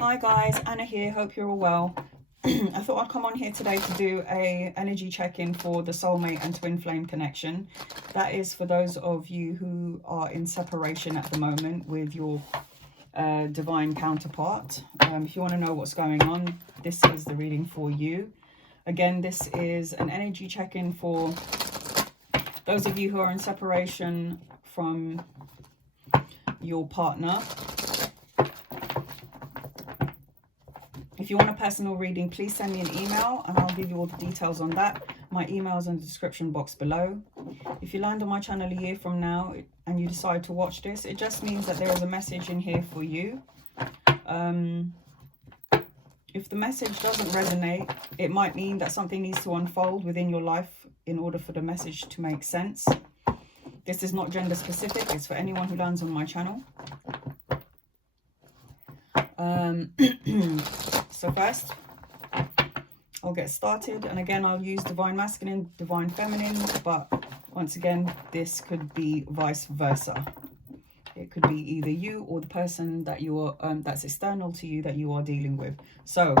Hi guys, Anna here, hope you're all well. I thought I'd come on here today to do a energy check-in for the soulmate and twin flame connection. That is for those of you who are in separation at the moment with your divine counterpart. If you want to know what's going on, this is the reading for you. Again, this is an energy check-in for those of you who are in separation from your partner. If you want a personal reading, please send me an email and I'll give you all the details on that. My email is in the description box below. If you land on my channel a year from now and you decide to watch this, it just means that there is a message in here for you. If the message doesn't resonate, it might mean that something needs to unfold within your life in order for the message to make sense. This is not gender specific, it's for anyone who lands on my channel. So first, I'll get started. And again, I'll use divine masculine, divine feminine. But once again, this could be vice versa. It could be either you or the person that you are, that's external to you that you are dealing with. So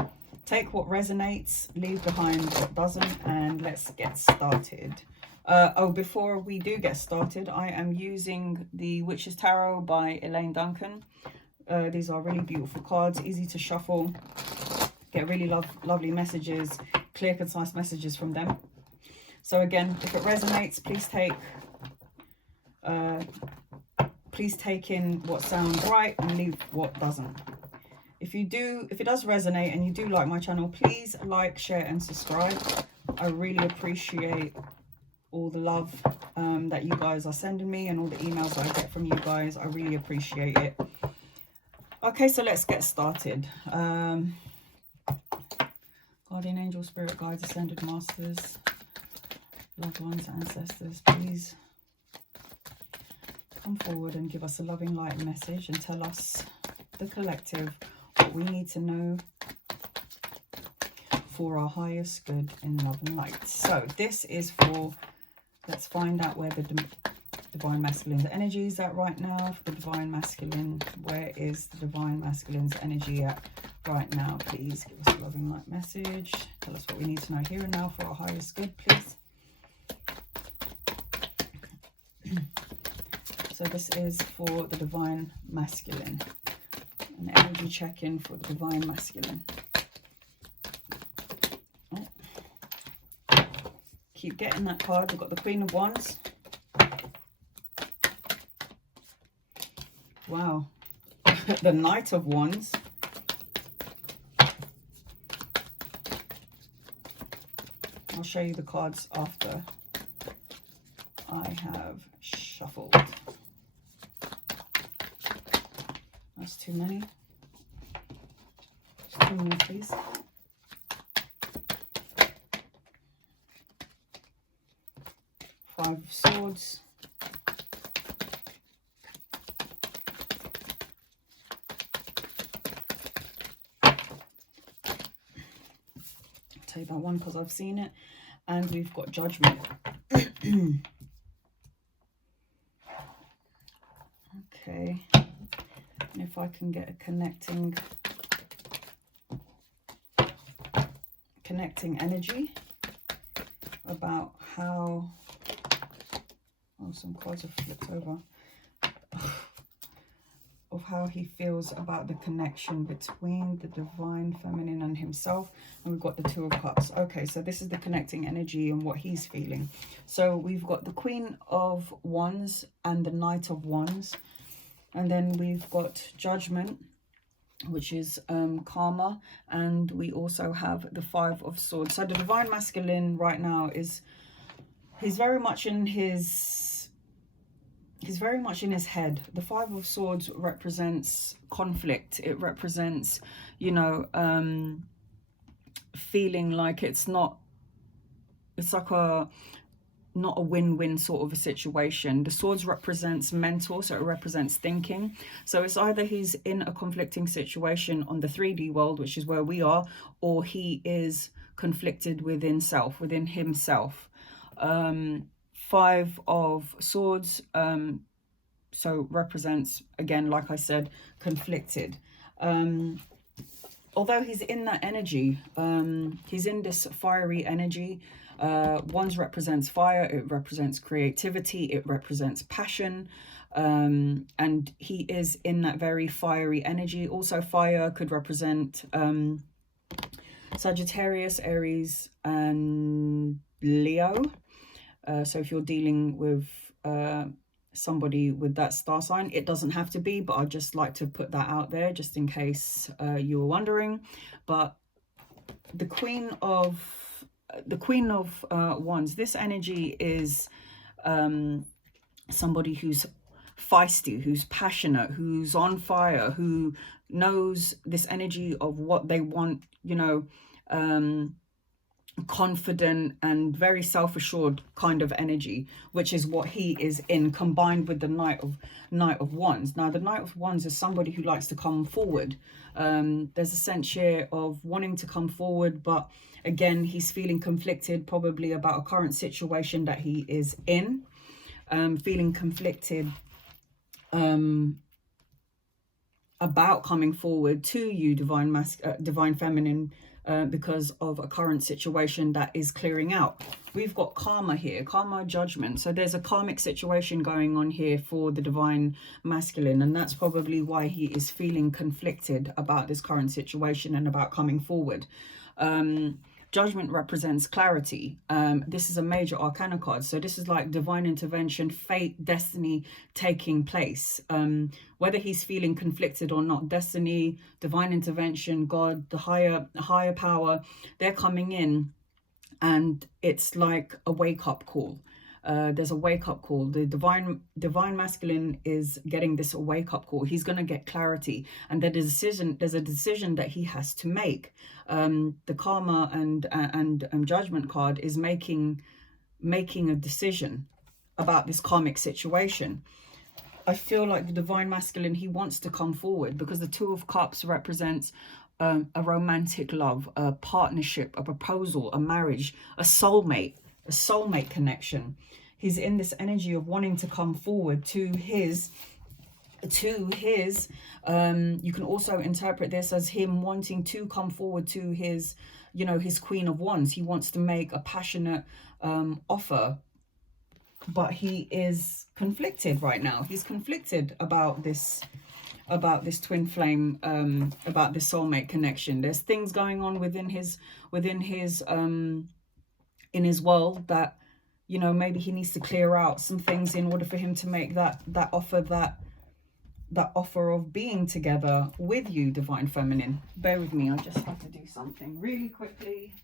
take what resonates, leave behind what doesn't, and let's get started. Before we do get started, I am using the Witch's Tarot by Elaine Duncan. These are really beautiful cards, easy to shuffle, get really lovely messages, clear, concise messages from them. So again, if it resonates, please take in what sounds right and leave what doesn't. If it does resonate and you do like my channel, please like, share and subscribe. I really appreciate all the love that you guys are sending me and all the emails that I get from you guys. I really appreciate it. Okay, so let's get started. Guardian angel, spirit guides, ascended masters, loved ones, ancestors, please come forward and give us a loving light message and tell us, the collective, what we need to know for our highest good in love and light. So this is for, let's find out where the divine masculine's energy is at right now. For the divine masculine, where is the divine masculine's energy at right now? Please give us a loving light message. Tell us what we need to know here and now for our highest good, please. So this is for the divine masculine. An energy check-in for the divine masculine. Oh. Keep getting that card. We've got the Queen of Wands. Wow. The Knight of Wands. I'll show you the cards after I have shuffled. That's too many. Just 2 more, please. Five of Swords. Take that one because I've seen it. And we've got Judgment. Okay. And if I can get a connecting energy about how, oh, some cards have flipped over, of how he feels about the connection between the divine feminine and himself. And we've got the Two of Cups. Okay, so this is the connecting energy and what he's feeling. So we've got the Queen of Wands and the Knight of Wands, and then we've got Judgment, which is karma, and we also have the Five of Swords. So the divine masculine right now is, he's very much in his head. The Five of Swords represents conflict. It represents, you know, feeling like it's like not a win-win sort of a situation. The Swords represents mental, so it represents thinking. So it's either he's in a conflicting situation on the 3D world, which is where we are, or he is conflicted within himself. Five of Swords, so represents, again, like I said, conflicted. although he's in that energy, he's in this fiery energy. Wands represents fire, it represents creativity, it represents passion, and he is in that very fiery energy. Also, fire could represent Sagittarius, Aries, and Leo. So if you're dealing with somebody with that star sign, it doesn't have to be, but I'd just like to put that out there just in case you were wondering. But the Queen of Wands, this energy is somebody who's feisty, who's passionate, who's on fire, who knows this energy of what they want, you know, confident and very self-assured kind of energy, which is what he is in, combined with the Knight of Wands. Now, the Knight of Wands is somebody who likes to come forward. There's a sense here of wanting to come forward, but again, he's feeling conflicted probably about a current situation that he is in, feeling conflicted about coming forward to you, divine feminine, because of a current situation that is clearing out. We've got karma here, karma, judgment. So there's a karmic situation going on here for the divine masculine, and that's probably why he is feeling conflicted about this current situation and about coming forward. Judgment represents clarity. This is a major arcana card. So this is like divine intervention, fate, destiny taking place. Whether he's feeling conflicted or not, destiny, divine intervention, God, the higher power, they're coming in, and it's like a wake-up call. There's a wake-up call. The divine masculine is getting this wake-up call. He's going to get clarity, and there's a decision that he has to make. The karma and judgment card is making a decision about this karmic situation. I feel like the divine masculine, he wants to come forward, because the Two of Cups represents a romantic love, a partnership, a proposal, a marriage, a soulmate connection. He's in this energy of wanting to come forward to his you can also interpret this as him wanting to come forward to his, you know, his Queen of Wands. He wants to make a passionate offer, but he is conflicted right now. He's conflicted about this twin flame, about this soulmate connection. There's things going on within his in his world that, you know, maybe he needs to clear out some things in order for him to make that offer of being together with you, divine feminine. Bear with me, I just have to do something really quickly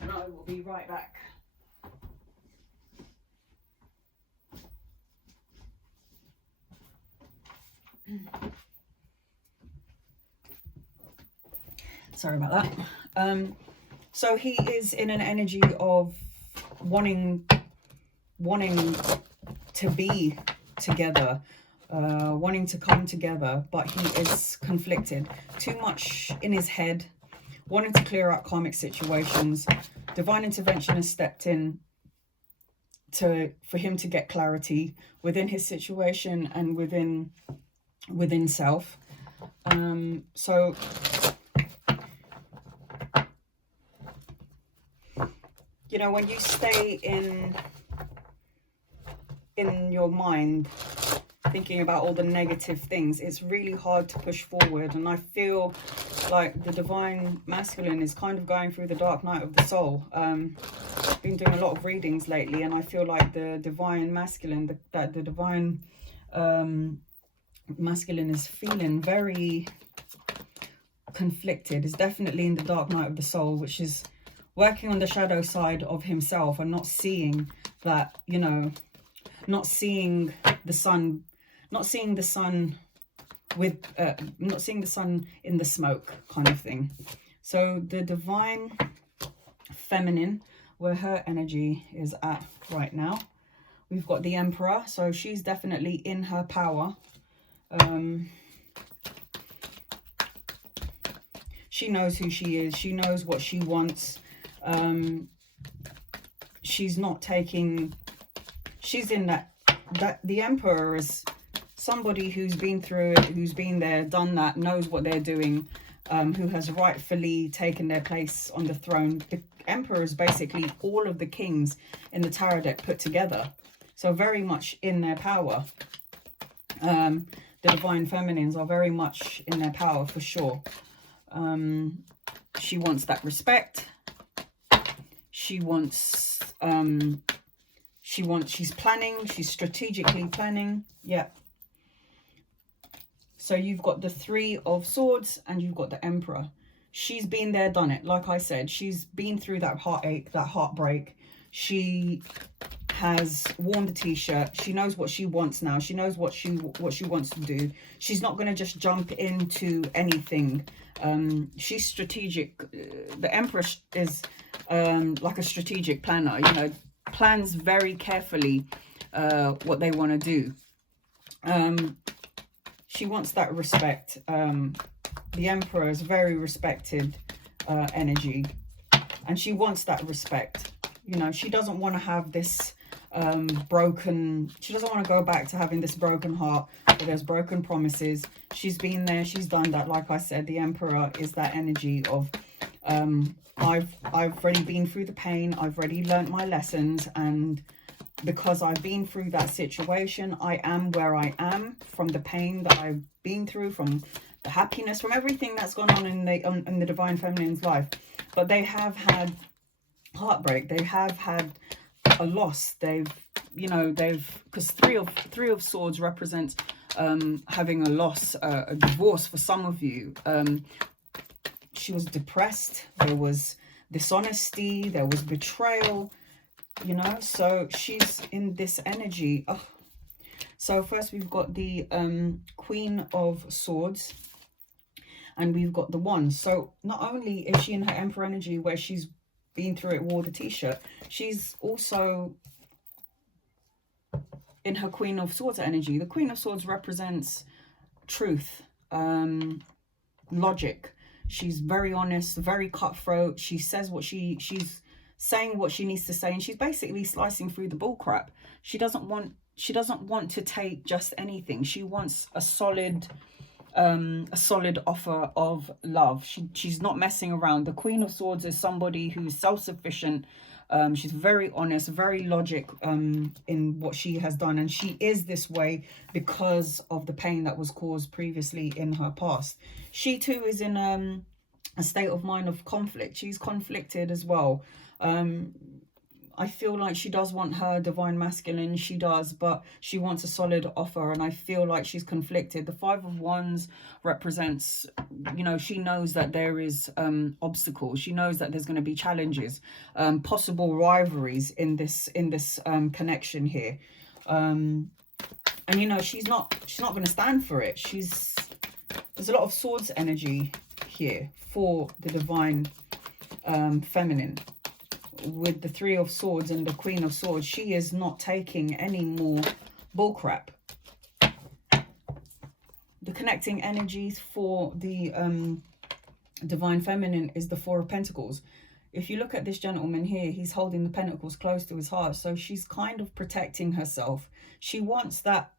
and I will be right back. Sorry about that. So he is in an energy of wanting to be together, wanting to come together, but he is conflicted. Too much in his head, wanting to clear out karmic situations. Divine intervention has stepped in for him to get clarity within his situation and within self. So you know, when you stay in your mind thinking about all the negative things, it's really hard to push forward. And I feel like the divine masculine is kind of going through the dark night of the soul. I've been doing a lot of readings lately, and I feel like the divine masculine, the divine masculine is feeling very conflicted. Is definitely in the dark night of the soul, which is working on the shadow side of himself and not seeing that, you know, not seeing the sun with not seeing the sun in the smoke kind of thing. So the divine feminine, where her energy is at right now, we've got the Emperor. So she's definitely in her power. She knows who she is. She knows what she wants. She's not taking, she's in that the Emperor is somebody who's been through it, who's been there, done that, knows what they're doing, who has rightfully taken their place on the throne. The Emperor is basically all of the kings in the tarot deck put together. So very much in their power. The Divine Feminines are very much in their power for sure. She wants that respect. She's planning, she's strategically planning. Yeah. So you've got the Three of Swords and you've got the Emperor. She's been there, done it. Like I said, she's been through that heartache, that heartbreak. She has worn the t-shirt. She knows what she wants now. She knows what she wants to do. She's not going to just jump into anything. She's strategic. The Empress is like a strategic planner, you know, plans very carefully what they want to do. She wants that respect. The Emperor is very respected energy, and she wants that respect. You know, she doesn't want to have this she doesn't want to go back to having this broken heart where there's broken promises. She's been there, she's done that. Like I said, the Emperor is that energy of I've already been through the pain, I've already learnt my lessons, and because I've been through that situation, I am where I am from the pain that I've been through, from the happiness, from everything that's gone on in the Divine Feminine's life. But they have had heartbreak, they have had a loss, because three of Swords represents having a loss, a divorce for some of you. She was depressed, there was dishonesty, there was betrayal, you know, so she's in this energy. Oh. So first we've got the Queen of Swords, and we've got the Wands. So not only is she in her Emperor energy where she's been through it, wore the t-shirt, she's also in her Queen of Swords energy. The Queen of Swords represents truth, logic. She's very honest, very cutthroat. She says what she's saying what she needs to say, and she's basically slicing through the bull crap. She doesn't want to take just anything. She wants a solid offer of love. She's not messing around. The Queen of Swords is somebody who's self-sufficient. She's very honest, very logic in what she has done, and she is this way because of the pain that was caused previously in her past. She too is in a state of mind of conflict. She's conflicted as well. I feel like she does want her Divine Masculine, she does, but she wants a solid offer, and I feel like she's conflicted. The Five of Wands represents, you know, she knows that there is obstacles. She knows that there's going to be challenges, possible rivalries in this connection here, and you know, she's not going to stand for it. There's a lot of Swords energy here for the Divine Feminine. With the Three of Swords and the Queen of Swords, she is not taking any more bullcrap. The connecting energies for the Divine Feminine is the Four of Pentacles. If you look at this gentleman here, he's holding the pentacles close to his heart, so she's kind of protecting herself. She wants that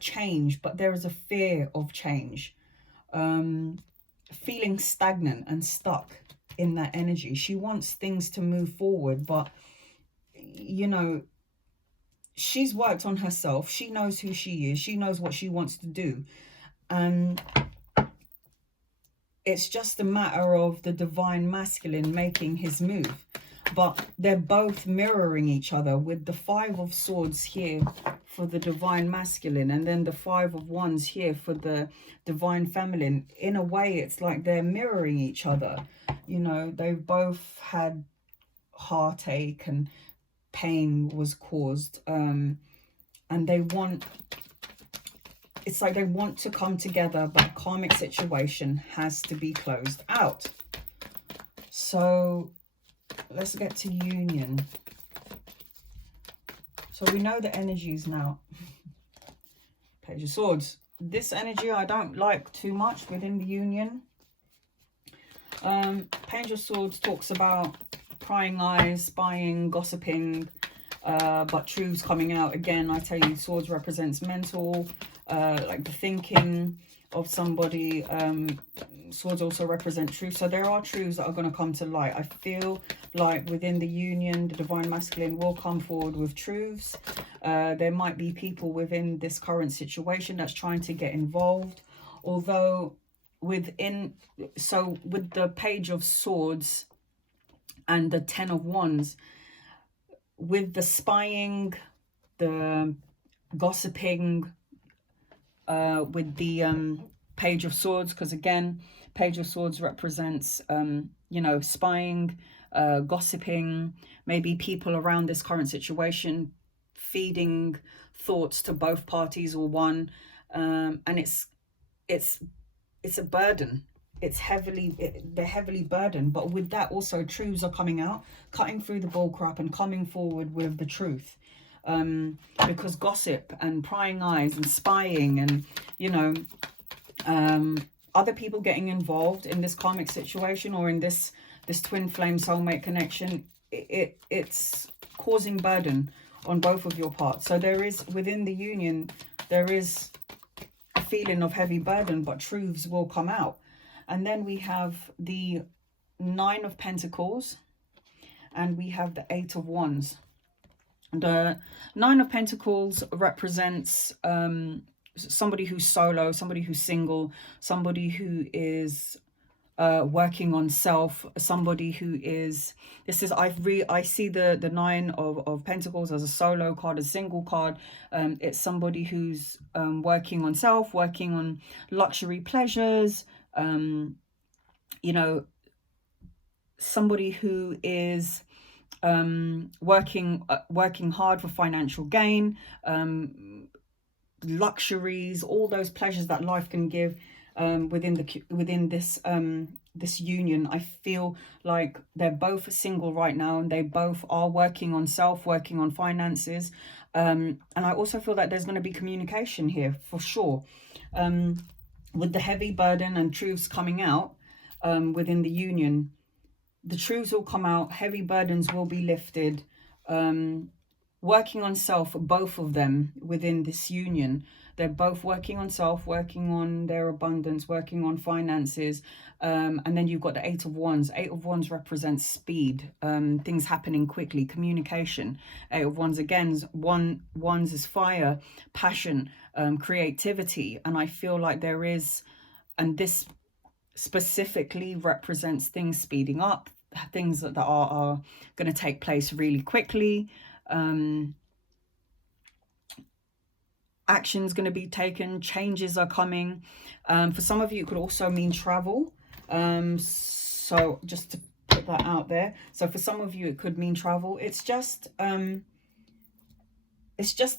change, but there is a fear of change, feeling stagnant and stuck in that energy. She wants things to move forward, but you know, she's worked on herself. She knows who she is. She knows what she wants to do, and it's just a matter of the Divine Masculine making his move. But they're both mirroring each other, with the Five of Swords here for the Divine Masculine, and then the Five of Wands here for the Divine Feminine. In a way, it's like they're mirroring each other. You know, they've both had heartache and pain was caused, and it's like they want to come together, but karmic situation has to be closed out. So let's get to union. So we know the energies now. Page of Swords. This energy I don't like too much within the union. Page of Swords talks about prying eyes, spying, gossiping, but truths coming out. Again, I tell you, Swords represents mental, like the thinking, of somebody. Swords also represent truth. So there are truths that are going to come to light. I feel like within the union, the divine masculine will come forward with truths. There might be people within this current situation that's trying to get involved. Although with the Page of Swords and the Ten of Wands, with the spying, the gossiping, with the Page of Swords, because again, Page of Swords represents, you know, spying, gossiping, maybe people around this current situation feeding thoughts to both parties or one, and it's a burden. It's they're heavily burdened. But with that also, truths are coming out, cutting through the bullcrap and coming forward with the truth. Because gossip and prying eyes and spying and, you know, other people getting involved in this karmic situation or in this twin flame soulmate connection, it's causing burden on both of your parts. So there is, within the union, there is a feeling of heavy burden, but truths will come out. And then we have the Nine of Pentacles and we have the Eight of Wands. The Nine of Pentacles represents somebody who's solo, somebody who's single, somebody who is working on self, somebody who is, I see the Nine of Pentacles as a solo card, a single card. It's somebody who's working on self, working on luxury pleasures, you know, somebody who is working hard for financial gain, luxuries, all those pleasures that life can give. Within this union, I feel like they're both single right now, and they both are working on self, working on finances, and I also feel like there's going to be communication here for sure. With the heavy burden and truths coming out within the union, the truths will come out, heavy burdens will be lifted, working on self, both of them within this union. They're both working on self, working on their abundance, working on finances. And then you've got the Eight of Wands. Eight of Wands represents speed, things happening quickly, communication. Eight of Wands, again, Wands is fire, passion, creativity. And I feel like there is, and this specifically represents things speeding up, things that are going to take place really quickly. Action's going to be taken, changes are coming. For some of you, it could also mean travel. So just to put that out there. So for some of you, it could mean travel. It's just a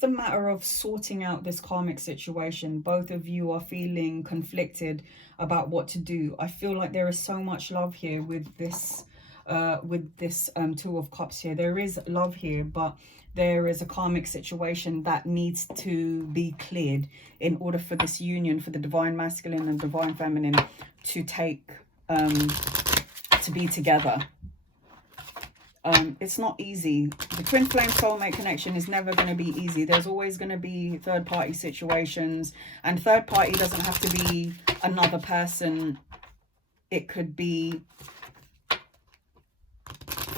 matter of sorting out this karmic situation. Both of you are feeling conflicted about what to do. I feel like there is so much love here with this Two of Cups here. There is love here, but there is a karmic situation that needs to be cleared in order for this union, for the divine masculine and divine feminine to be together. It's not easy. The twin flame soulmate connection is never going to be easy. There's always going to be third party situations, and third party doesn't have to be another person. It could be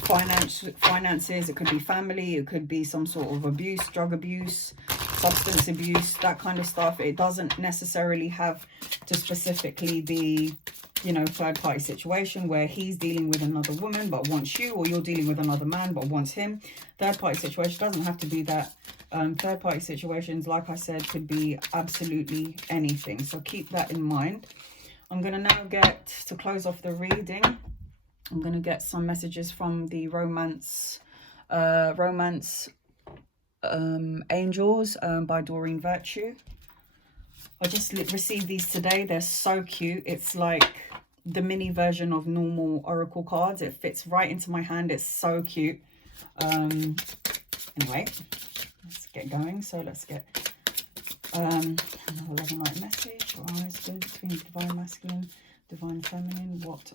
finances, it could be family, it could be some sort of abuse, drug abuse, substance abuse, that kind of stuff. It doesn't necessarily have to specifically be, you know, third party situation where he's dealing with another woman but wants you, or you're dealing with another man but wants him. Third party situation doesn't have to be that. Third party situations, like I said, could be absolutely anything. So keep that in mind. I'm going to now get, to close off the reading, I'm going to get some messages from the romance angels by Doreen Virtue. I just received these today. They're so cute. It's like the mini version of normal oracle cards. It fits right into my hand. It's so cute. Anyway, let's get going. So let's get another love and light message. Your eyes good between divine masculine, divine feminine. What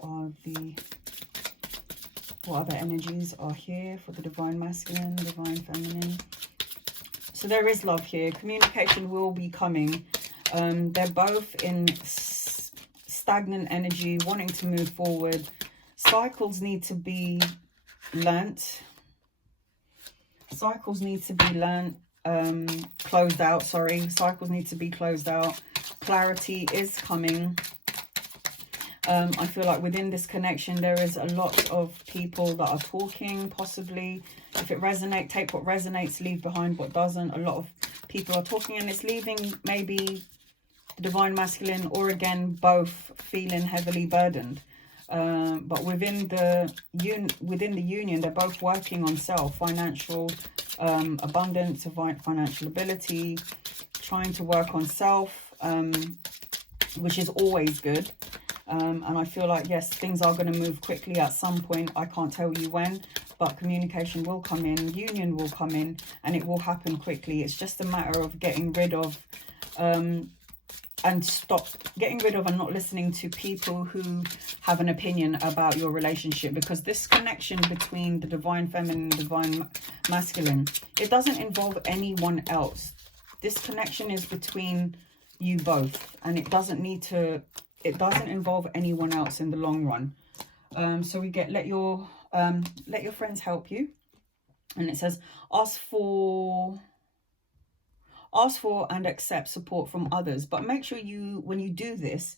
other energies are here for the divine masculine, divine feminine? So there is love here. Communication will be coming. They're both in stagnant energy, wanting to move forward. Cycles need to be learnt. Cycles need to be learnt, closed out, sorry. Cycles need to be closed out. Clarity is coming. I feel like within this connection, there is a lot of people that are talking, possibly. If it resonates, take what resonates, leave behind what doesn't. A lot of people are talking, and it's leaving maybe the divine masculine, or again, both feeling heavily burdened. But within the union, they're both working on self, financial abundance, financial ability, trying to work on self, which is always good. And I feel like, yes, things are going to move quickly at some point. I can't tell you when, but communication will come in, union will come in, and it will happen quickly. It's just a matter of getting rid of getting rid of and not listening to people who have an opinion about your relationship, because this connection between the divine feminine and divine masculine, it doesn't involve anyone else. This connection is between you both, and it doesn't involve anyone else in the long run. So we get let your friends help you, and it says ask for and accept support from others, but make sure when you do this,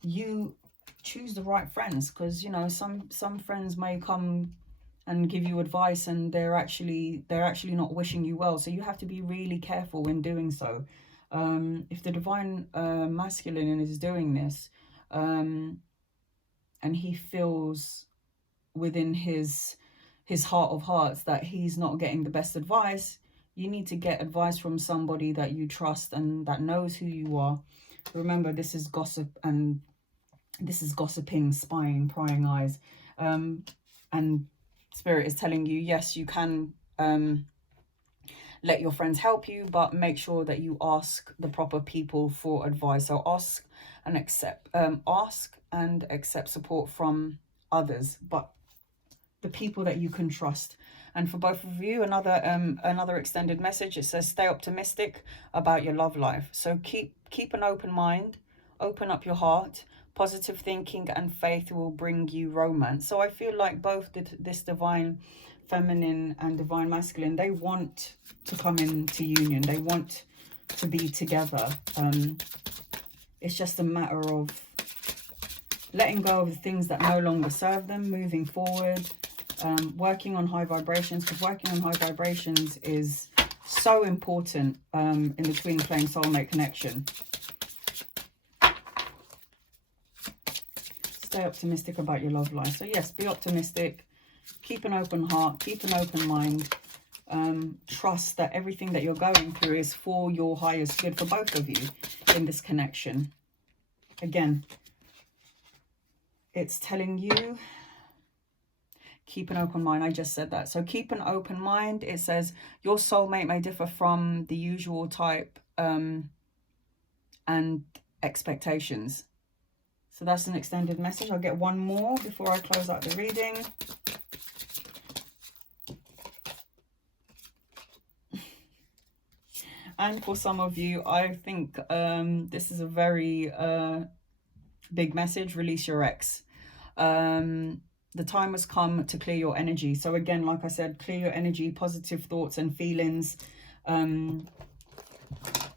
you choose the right friends, because some friends may come and give you advice, and they're actually not wishing you well. So you have to be really careful in doing so. If the divine masculine is doing this, and he feels within his heart of hearts that he's not getting the best advice, you need to get advice from somebody that you trust and that knows who you are. Remember, this is gossip, and this is gossiping, spying, prying eyes. And Spirit is telling you, yes, you can let your friends help you, but make sure that you ask the proper people for advice. So ask and accept support from others, but the people that you can trust. And for both of you, another extended message, it says stay optimistic about your love life. So keep an open mind, open up your heart. Positive thinking and faith will bring you romance. So I feel like both this divine feminine and divine masculine, they want to come into union, they want to be together. It's just a matter of letting go of the things that no longer serve them, moving forward, working on high vibrations, because working on high vibrations is so important in the twin flame soulmate connection. Stay optimistic about your love life. So yes, be optimistic, keep an open heart, keep an open mind, trust that everything that you're going through is for your highest good, for both of you in this connection. Again, it's telling you, keep an open mind. I just said that. So keep an open mind. It says your soulmate may differ from the usual type and expectations. So that's an extended message. I'll get one more before I close out the reading. And for some of you, I think this is a very big message. Release your ex. The time has come to clear your energy. So again, like I said, clear your energy, positive thoughts and feelings.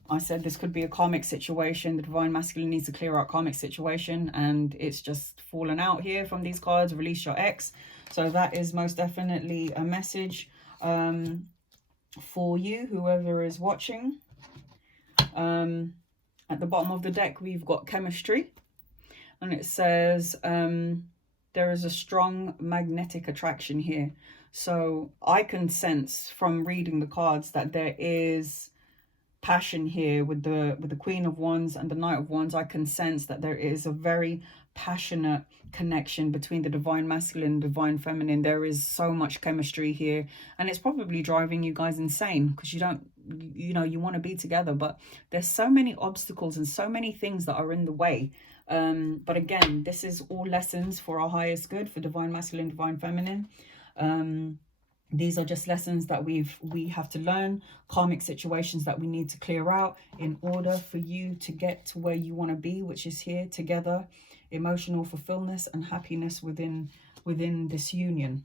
I said this could be a karmic situation. The divine masculine needs to clear out karmic situation, and it's just fallen out here from these cards. Release your ex. So that is most definitely a message for you, whoever is watching. At the bottom of the deck, we've got chemistry, and it says there is a strong magnetic attraction here. So I can sense from reading the cards that there is passion here with the Queen of Wands and the Knight of Wands. I can sense that there is a very passionate connection between the divine masculine and divine feminine. There is so much chemistry here, and it's probably driving you guys insane, because you want to be together, but there's so many obstacles and so many things that are in the way. But again, this is all lessons for our highest good, for divine masculine, divine feminine. These are just lessons that we have to learn, karmic situations that we need to clear out in order for you to get to where you want to be, which is here together, emotional fulfillment and happiness within this union.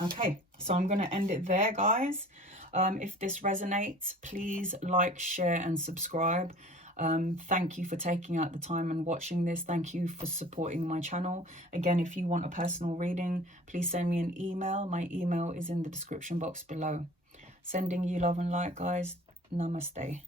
Okay, so I'm going to end it there, guys. If this resonates, please like, share and subscribe. Thank you for taking out the time and watching this. Thank you for supporting my channel. Again, if you want a personal reading, please send me an email. My email is in the description box below. Sending you love and light, guys. Namaste.